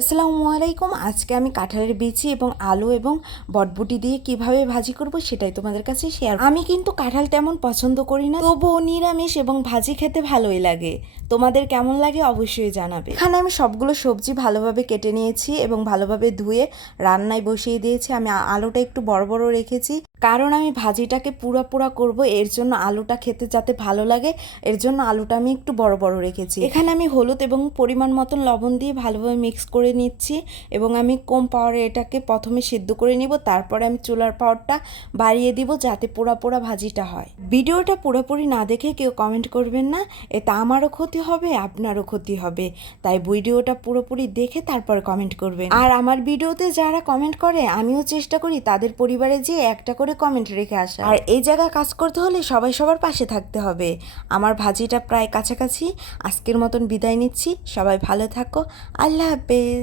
আসসালামু আলাইকুম। আজকে আমি কাঁঠালের বিচি এবং আলু এবং বটবটি দিয়ে কিভাবে ভাজি করব সেটাই তোমাদের কাছে শেয়ার। আমি কিন্তু কাঁঠাল তেমন পছন্দ করি না, তবুও নিরামিষ এবং ভাজি খেতে ভালোই লাগে। তোমাদের কেমন লাগে অবশ্যই জানাবে। এখানে আমি সবগুলো সবজি ভালোভাবে কেটে নিয়েছি এবং ভালোভাবে ধুয়ে রান্নায় বসিয়ে দিয়েছি। আমি আলুটা একটু বড় বড় রেখেছি, কারণ আমি ভাজিটাকে পুরা পুরা করব, এর জন্য আলুটা খেতে যাতে ভালো লাগে, এর জন্য আলুটা আমি একটু বড় বড় রেখেছি। এখানে আমি হলুদ এবং পরিমাণ মতন লবণ দিয়ে ভালোভাবে মিক্স করে নিচ্ছি এবং আমি কম পাওয়ারে এটাকে প্রথমে সিদ্ধ করে নিব, তারপরে আমি চুলার পাওয়ারটা বাড়িয়ে দিব যাতে পোড়া পোড়া ভাজিটা হয়। ভিডিওটা পুরোপুরি না দেখে কেউ কমেন্ট করবেন না, এতে আমারও ক্ষতি হবে আপনারও ক্ষতি হবে। তাই ভিডিওটা পুরোপুরি দেখে তারপর কমেন্ট করবেন। আর আমার ভিডিওতে যারা কমেন্ট করে আমিও চেষ্টা করি তাদের পরিবারে যেয়ে একটা করে কমেন্ট রেখে আসা। আর এই জায়গায় কাজ করতে হলে সবাই সবার পাশে থাকতে হবে। আমার ভাজিটা প্রায় কাছাকাছি। আজকের মতন বিদায় নিচ্ছি। সবাই ভালো থাকো। আল্লাহ হাফেজ।